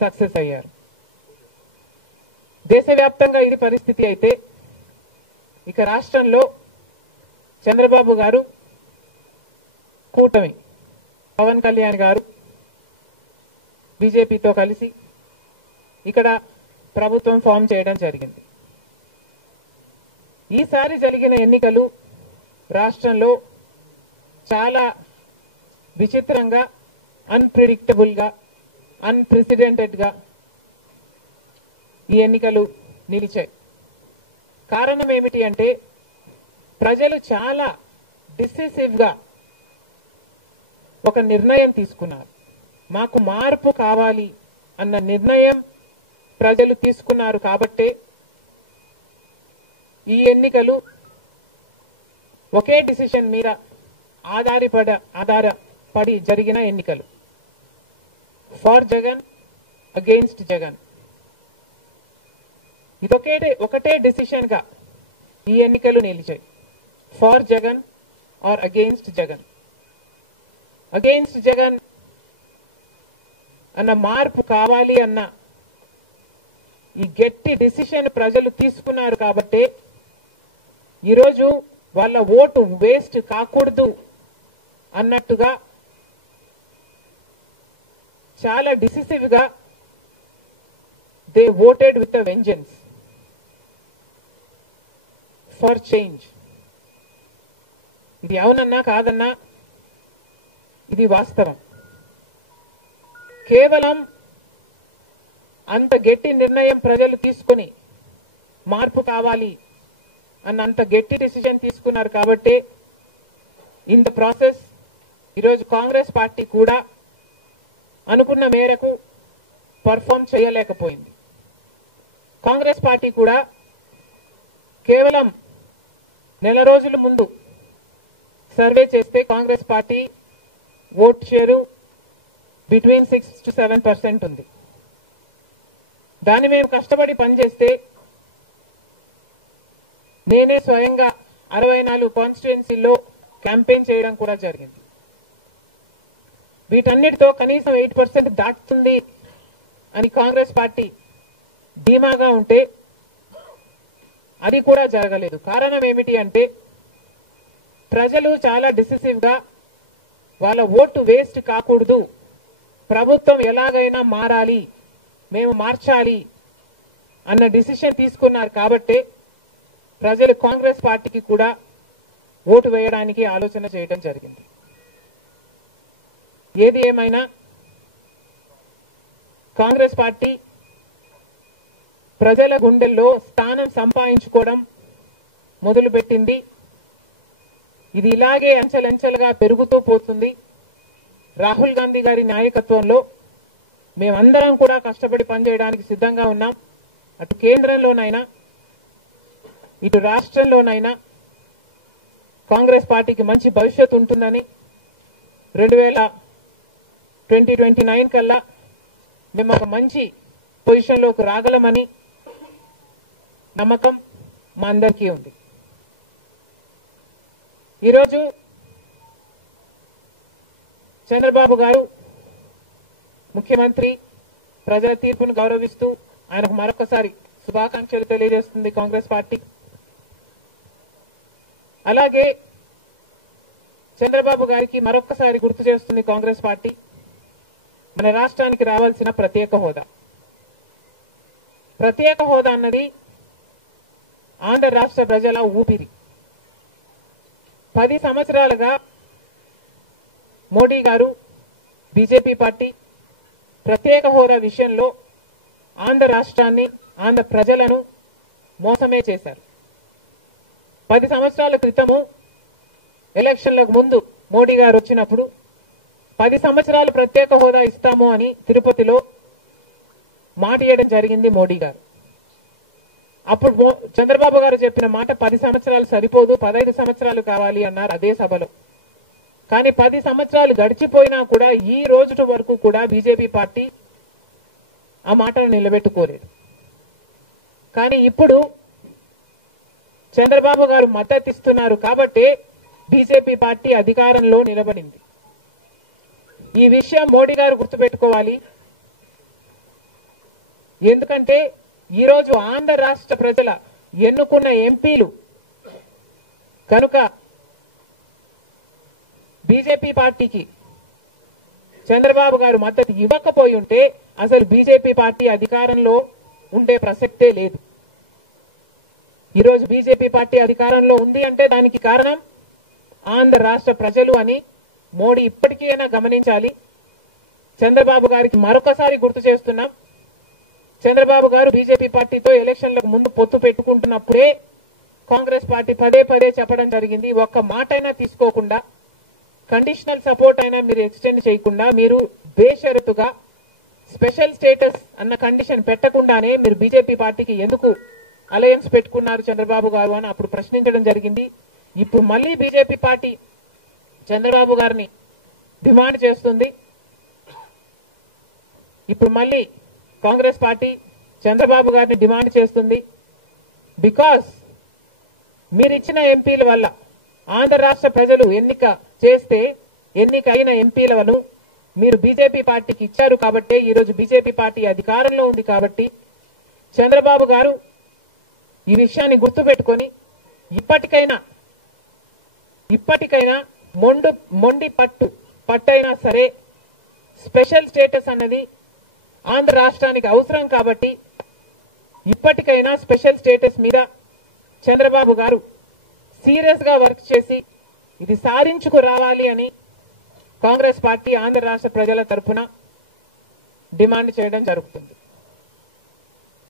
Success అయ్యారు. దేశవ్యాప్తంగా ఇది పరిస్థితి అయితే ఇక రాష్ట్రంలో చంద్రబాబు గారు కూటమి పవన్ కళ్యాణ్ గారు బీజేపీతో కలిసి ఇక్కడ ప్రభుత్వం ఫామ్ చేయడం జరిగింది. ఈసారి జరిగిన ఎన్నికలు రాష్ట్రంలో చాలా విచిత్రంగా, అన్ప్రెడిక్టబుల్ గా, అన్ప్రెసిడెంటెడ్ గా ఈ ఎన్నికలు నిలిచాయి. కారణం ఏమిటి అంటే ప్రజలు చాలా డిసిసివ్ గా ఒక నిర్ణయం తీసుకున్నారు. మాకు మార్పు కావాలి అన్న నిర్ణయం ప్రజలు తీసుకున్నారు కాబట్టే ఈ ఎన్నికలు ఒకే డిసిషన్ మీద ఆధారపడి జరిగిన ఎన్నికలు. For Jagan, against Jagan. ఇది ఒకటే డిసిషన్ గా ఈ ఎన్నికలు నిలిచాయి. For Jagan or against Jagan. Against Jagan అన్న మార్పు కావాలి అన్న ఈ గట్టి డిసిషన్ ప్రజలు తీసుకున్నారు కాబట్టి ఈరోజు వాళ్ళ ఓటు వేస్ట్ కాకూడదు అన్నట్టుగా చాలా డిసిసివ్ గా they voted with a vengeance for change. ఇది అవునన్నా కాదన్నా ఇది వాస్తవం. కేవలం అంత గట్టి నిర్ణయం ప్రజలు తీసుకుని మార్పు కావాలి అన్న అంత గట్టి డిసిజన్ తీసుకున్నారు కాబట్టి ఇన్ ద ప్రాసెస్ ఈరోజు కాంగ్రెస్ పార్టీ కూడా అనుకున్న మేరకు పర్ఫామ్ చేయలేకపోయింది. కాంగ్రెస్ పార్టీ కూడా కేవలం నెల రోజుల ముందు సర్వే చేస్తే Congress party vote share between 6 to 7% ఉంది. దాన్ని మేము కష్టపడి పనిచేస్తే నేనే స్వయంగా 64 కాన్స్టిట్యుయెన్సీల్లో క్యాంపెయిన్ చేయడం కూడా జరిగింది. వీటన్నిటితో కనీసం 8% దాటుతుంది అని కాంగ్రెస్ పార్టీ ధీమాగా ఉంటే అది కూడా జరగలేదు. కారణం ఏమిటి అంటే ప్రజలు చాలా డిసిసివ్ గా వాళ్ళ ఓటు వేస్ట్ కాకూడదు, ప్రభుత్వం ఎలాగైనా మారాలి, మేము మార్చాలి అన్న డిసిషన్ తీసుకున్నారు కాబట్టి ప్రజలు కాంగ్రెస్ పార్టీకి కూడా ఓటు వేయడానికి ఆలోచన చేయడం జరిగింది. ఏది ఏమైనా కాంగ్రెస్ పార్టీ ప్రజల గుండెల్లో స్థానం సంపాదించుకోవడం మొదలుపెట్టింది. ఇది ఇలాగే అంచెలంచెలుగా పెరుగుతూ పోతుంది. రాహుల్ గాంధీ గారి నాయకత్వంలో మేమందరం కూడా కష్టపడి పనిచేయడానికి సిద్ధంగా ఉన్నాం. అటు కేంద్రంలోనైనా ఇటు రాష్ట్రంలోనైనా కాంగ్రెస్ పార్టీకి మంచి భవిష్యత్తు ఉంటుందని 2029 కల్లా మేము ఒక మంచి పొజిషన్లోకి రాగలమని నమ్మకం మా అందరికీ ఉంది. ఈరోజు చంద్రబాబు గారు ముఖ్యమంత్రి ప్రజల తీర్పును గౌరవిస్తూ ఆయనకు మరొకసారి శుభాకాంక్షలు తెలియజేస్తుంది కాంగ్రెస్ పార్టీ. అలాగే చంద్రబాబు గారికి మరొకసారి గుర్తు చేస్తుంది కాంగ్రెస్ పార్టీ మన రాష్ట్రానికి రావాల్సిన ప్రత్యేక హోదా. ప్రత్యేక హోదా అన్నది ఆంధ్ర రాష్ట్ర ప్రజల ఊపిరి. 10 సంవత్సరాలుగా మోడీ గారు, బీజేపీ పార్టీ ప్రత్యేక హోదా విషయంలో ఆంధ్ర రాష్ట్రాన్ని, ఆంధ్ర ప్రజలను మోసమే చేశారు. 10 సంవత్సరాల క్రితము ఎలక్షన్లకు ముందు మోడీ గారు వచ్చినప్పుడు 10 సంవత్సరాలు ప్రత్యేక హోదా ఇస్తాము అని తిరుపతిలో మాట ఇవ్వడం జరిగింది మోడీ గారు. అప్పుడు చంద్రబాబు గారు చెప్పిన మాట 10 సంవత్సరాలు సరిపోదు, 15 సంవత్సరాలు కావాలి అన్నారు అదే సభలో. కానీ 10 సంవత్సరాలు గడిచిపోయినా కూడా ఈ రోజు వరకు కూడా బీజేపీ పార్టీ ఆ మాటను నిలబెట్టుకోలేదు. కానీ ఇప్పుడు చంద్రబాబు గారు మద్దతు ఇస్తున్నారు కాబట్టి బీజేపీ పార్టీ అధికారంలో నిలబడింది. ఈ విషయం మోడీ గారు గుర్తుపెట్టుకోవాలి. ఎందుకంటే ఈరోజు ఆంధ్ర రాష్ట్ర ప్రజల ఎన్నుకున్న ఎంపీలు కనుక బీజేపీ పార్టీకి చంద్రబాబు గారు మద్దతు ఇవ్వకపోయి ఉంటే అసలు బీజేపీ పార్టీ అధికారంలో ఉండే ప్రసక్తే లేదు. ఈరోజు బీజేపీ పార్టీ అధికారంలో ఉంది అంటే దానికి కారణం ఆంధ్ర రాష్ట్ర ప్రజలు అని మోడీ ఇప్పటికైనా గమనించాలి. చంద్రబాబు గారికి మరొకసారి గుర్తు చేస్తున్నాం, చంద్రబాబు గారు బీజేపీ పార్టీతో ఎలక్షన్లకు ముందు పొత్తు పెట్టుకుంటున్నప్పుడే కాంగ్రెస్ పార్టీ పదే పదే చెప్పడం జరిగింది, ఒక్క మాట అయినా తీసుకోకుండా, కండిషనల్ సపోర్ట్ అయినా మీరు ఎక్స్టెండ్ చేయకుండా, మీరు బేషరతుగా స్పెషల్ స్టేటస్ అన్న కండిషన్ పెట్టకుండానే మీరు బీజేపీ పార్టీకి ఎందుకు అలయన్స్ పెట్టుకున్నారు చంద్రబాబు గారు అని అప్పుడు ప్రశ్నించడం జరిగింది. ఇప్పుడు మళ్ళీ బీజేపీ పార్టీ చంద్రబాబు గారిని డిమాండ్ చేస్తుంది. ఇప్పుడు మళ్ళీ కాంగ్రెస్ పార్టీ చంద్రబాబు గారిని డిమాండ్ చేస్తుంది. బికాస్ మీరిచ్చిన ఎంపీల వల్ల ఆంధ్ర రాష్ట్ర ప్రజలు ఎన్నికైన ఎంపీలను మీరు బీజేపీ పార్టీకి ఇచ్చారు కాబట్టి, ఈరోజు బీజేపీ పార్టీ అధికారంలో ఉంది కాబట్టి చంద్రబాబు గారు ఈ విషయాన్ని గుర్తుపెట్టుకొని ఇప్పటికైనా మొండి పట్టైనా సరే స్పెషల్ స్టేటస్ అన్నది ఆంధ్ర రాష్ట్రానికి అవసరం కాబట్టి ఇప్పటికైనా స్పెషల్ స్టేటస్ మీద చంద్రబాబు గారు సీరియస్ గా వర్క్ చేసి ఇది సాధించుకు రావాలి అని కాంగ్రెస్ పార్టీ ఆంధ్ర రాష్ట్ర ప్రజల తరఫున డిమాండ్ చేయడం జరుగుతుంది.